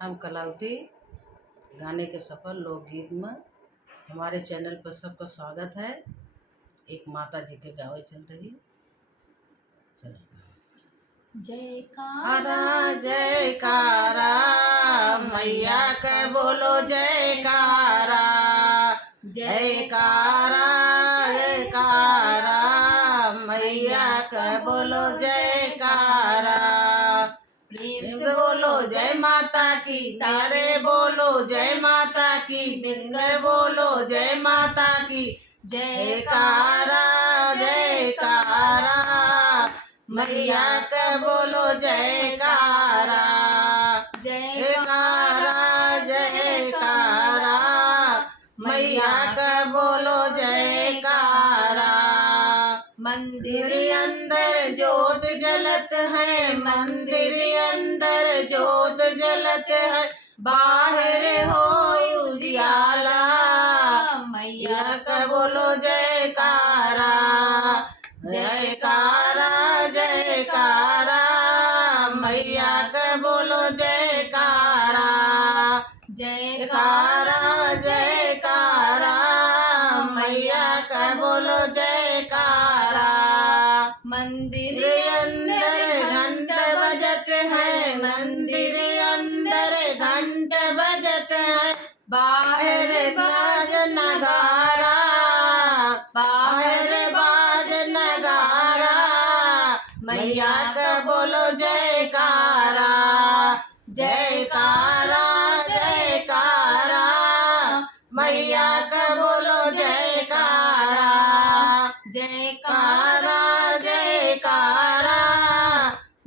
हम कलावती गाने के सफल लोकगीत में हमारे चैनल पर सबका स्वागत है। एक माता जी के गावे चलते ही जयकारा जयकारा मैया के बोलो जयकारा जयकारा जयकारा मैया के बोलो जयकारा। प्रेम से बोलो जय माता की, सारे बोलो जय माता की, मिलकर बोलो जय माता की। जयकारा जयकारा मैया के बोलो जयकारा जयकारा जयकारा मैया के बोलो जयकारा। मंदिर अंदर जोत जलत है, मंदिर अंदर जोत जलत है, बाहर हो उजियाला मैया का बोलो जयकारा जयकारा जयकारा मैया का बोलो जयकारा जयकारा जयकारा मैया का बोलो जयकारा। मंदिर अंदर घंट बजत है, मंदिर अंदर घंट बजत है, बाहर बाज नगारा बाहर बाज नगारा मैया का बोलो जयकारा जयकारा जयकारा मैया का बोलो जयकारा जयकारा जयकारा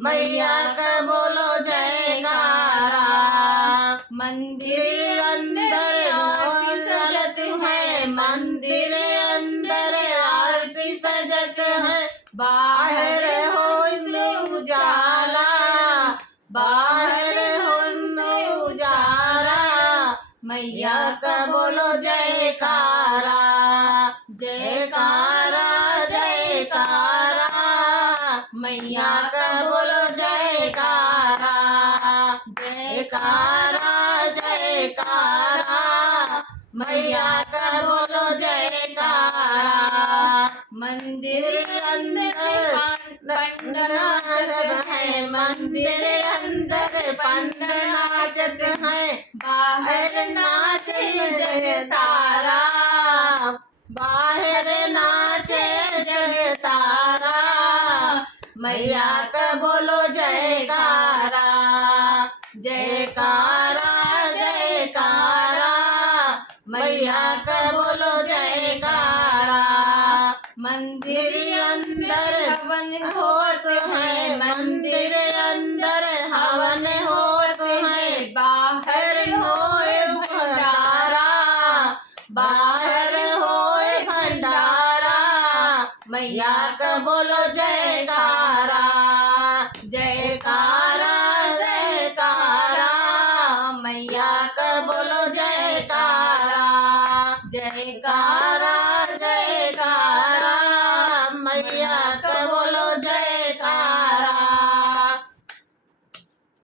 मैया का बोलो जयकारा। मंदिर अंदर आरती सजत है, मंदिर अंदर आरती सजत है, बाहर हो उजाला बाहर हो उजाला मैया का बोलो जयकारा जयकारा जयकारा मैया का बोलो जयकारा जयकारा जयकारा मैया का बोलो जयकारा। मंदिर अंदर पंड नाचत है, मंदिर अंदर पंड नाचत है, बाहर नाचे जग सारा बाहर नाचे जग सारा मैया का बोलो जयकारा जयकारा जयकारा मैया का बोलो जयकारा। मंदिर अंदर हवन होत है, मंदिर अंदर हवन होत है, बाहर होए भंडारा बाहर होए भंडारा मैया का बोलो जयकारा जयकारा जयकारा मैया का बोलो जयकारा जयकारा